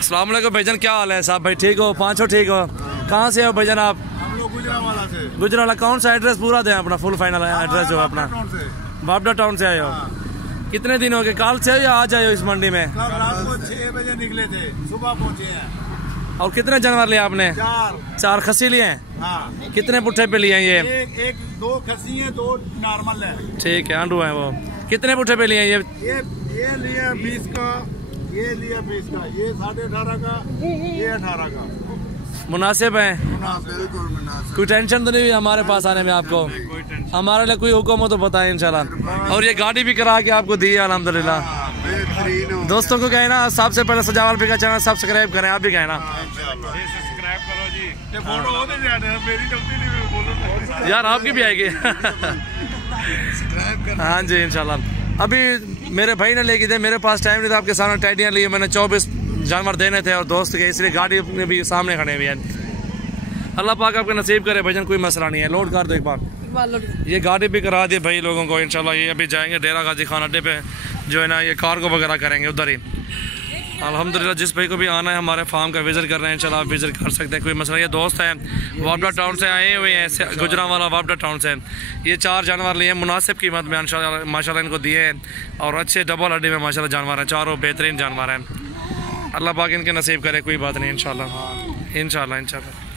अस्सलाम वालेकुम भाईजान, क्या हाल है साहब? भाई ठीक हो? पाँचों ठीक हो? कहाँ से हो भाईजान आप? हम लोग गुजरावाला से। गुजरावाला। कौन सा एड्रेस पूरा दें अपना, फुल फाइनल एड्रेस जो अपना? बाबडा टाउन से आए हो? कितने दिन हो गए? कल से या आज आए हो इस मंडी में? कल रात को 6 बजे निकले थे, सुबह पहुँचे हैं। और कितने जानवर लिए आपने? 4 खस्सी लिए हैं। हाँ। कितने पुट्ठे पे लिए ये? एक 2 खस्सी है, 2 नॉर्मल है। ठीक है, आंडू है वो। कितने पुट्ठे पे लिए ये? ये लिया 20 का, ये लिया 20 का, ये 18.5 का, ये 18 का। मुनासिब है? बिल्कुल मुनासिब। कोई टेंशन तो नहीं हुई हमारे पास आने में आपको? हमारे लिए कोई हुक्म हो तो बताएं इंशाल्लाह। और ये गाड़ी भी करा के आपको दी है अल्हम्दुलिल्लाह। दोस्तों को कहना सबसे पहले सजावल भी का चैनल सब्सक्राइब करें, आप भी कहना सब्सक्राइब करो जी। ये फोटो होते जाने मेरी गलती नहीं, बोलो यार आपकी भी आएगी। हाँ जी इंशाल्लाह। अभी मेरे भाई ने लेके थे, मेरे पास टाइम नहीं था। आपके सामने टैडियाँ लिए मैंने, 24 जानवर देने थे और दोस्त के, इसलिए गाड़ी में भी सामने खड़े हुए हैं। अल्लाह पाक आपका नसीब करे भाईजान, कोई मसला नहीं है। लोड कर दो एक बार। ये गाड़ी भी करा दी भाई लोगों को इंशाल्लाह। ये अभी जाएंगे डेरा गाजी खान अड्डे पे, जो है ना ये कार्गो वगैरह करेंगे उधर ही। अल्हम्दुलिल्लाह जिस भाई को भी आना है हमारे फार्म का विजिट कर रहे हैं, इंशाल्लाह आप विजिट कर सकते हैं, कोई मसला। ये दोस्त हैं बाबडा टाउन से आए हुए हैं, गुजरावाला बाबडा टाउन से। ये 4 जानवर लिए हैं मुनासिब कीमत में माशाल्लाह इनको दिए हैं, और अच्छे डबल हड्डी में माशाल्लाह जानवर हैं, चारों बेहतरीन जानवर हैं। अल्लाह पाक इनके नसीब करे, कोई बात नहीं इंशाल्लाह इंशाल्लाह इंशाल्लाह।